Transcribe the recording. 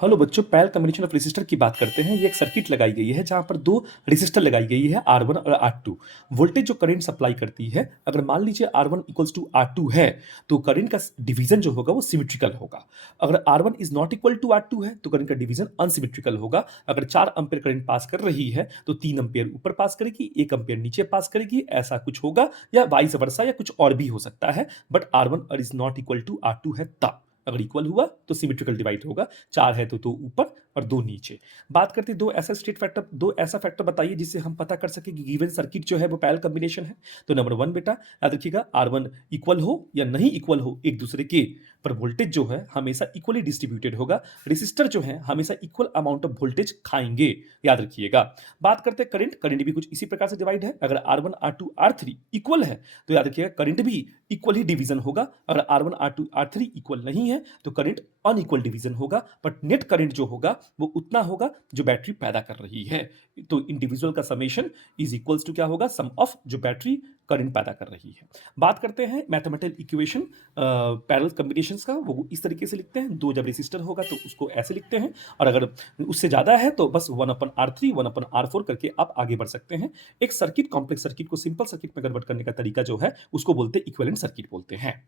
Hello बच्चों, parallel combination of resistor की बात करते हैं। ये एक सर्किट लगाई गई है जहाँ पर दो रेसिस्टर लगाई गई है R1 और R2। वोल्टेज जो करंट सप्लाई करती है, अगर मान लीजिए R1 इक्वल्स टू R2 है, तो करंट का डिवीजन जो होगा वो सिमेट्रिकल होगा। अगर R1 is not equal to R2 है तो करंट का डिवीजन अनसिमेट्रिकल होगा। अगर 4 एम्पीयर करंट पास कर रही है तो 3 एम्पीयर ऊपर पास करेगी, 1 एम्पीयर नीचे पास करेगी, ऐसा कुछ होगा, या वाइस वर्सा, या कुछ और भी हो सकता है। But R1 is not equal to R2 है तब। अगर इक्वल हुआ तो सिमेट्रिकल डिवाइड होगा। 4 है तो 2 ऊपर और 2 नीचे। बात करते हैं दो ऐसा फैक्टर बताइए जिससे हम पता कर सके कि गिवन सर्किट जो है वो पैरेलल कॉम्बिनेशन है। तो नंबर 1 बेटा याद रखिएगा, R1 इक्वल हो या नहीं इक्वल हो एक दूसरे के, पर वोल्टेज जो है हमेशा इक्वली डिस्ट्रीब्यूटेड होगा। रेसिस्टर जो है हमेशा इक्वल अमाउंट ऑफ वोल्टेज खाएंगे, याद रखिएगा। बात करते हैं करंट भी कुछ इसी प्रकार से डिवाइड है। अगर R1 R2 R3 इक्वल है तो याद रखिएगा करंट भी इक्वल ही डिवीजन होगा। अगर R1 R2 R3 इक्वल नहीं है तो करंट अनइक्वल डिवीजन होगा, बट नेट करंट जो होगा वो उतना होगा जो बैटरी पैदा कर रही है। तो इंडिविजुअल का समेशन इज इक्वल्स टू क्या होगा, सम ऑफ जो बैटरी करंट पैदा कर रही है। बात करते हैं मैथमेटिकल इक्वेशन पैरेलल कॉम्बिनेशंस का। वो इस तरीके से लिखते हैं, दो जब रेसिस्टर होगा तो उसको ऐसे लिखते हैं, और अगर उससे ज्यादा है तो बस 1/R3 1/R4 करके आप आगे बढ़ सकते हैं। एक सर्किट कॉम्प्लेक्स सर्किट को सिंपल सर्किट में कन्वर्ट करने का तरीका जो है उसको बोलते हैं इक्विवेलेंट सर्किट बोलते हैं।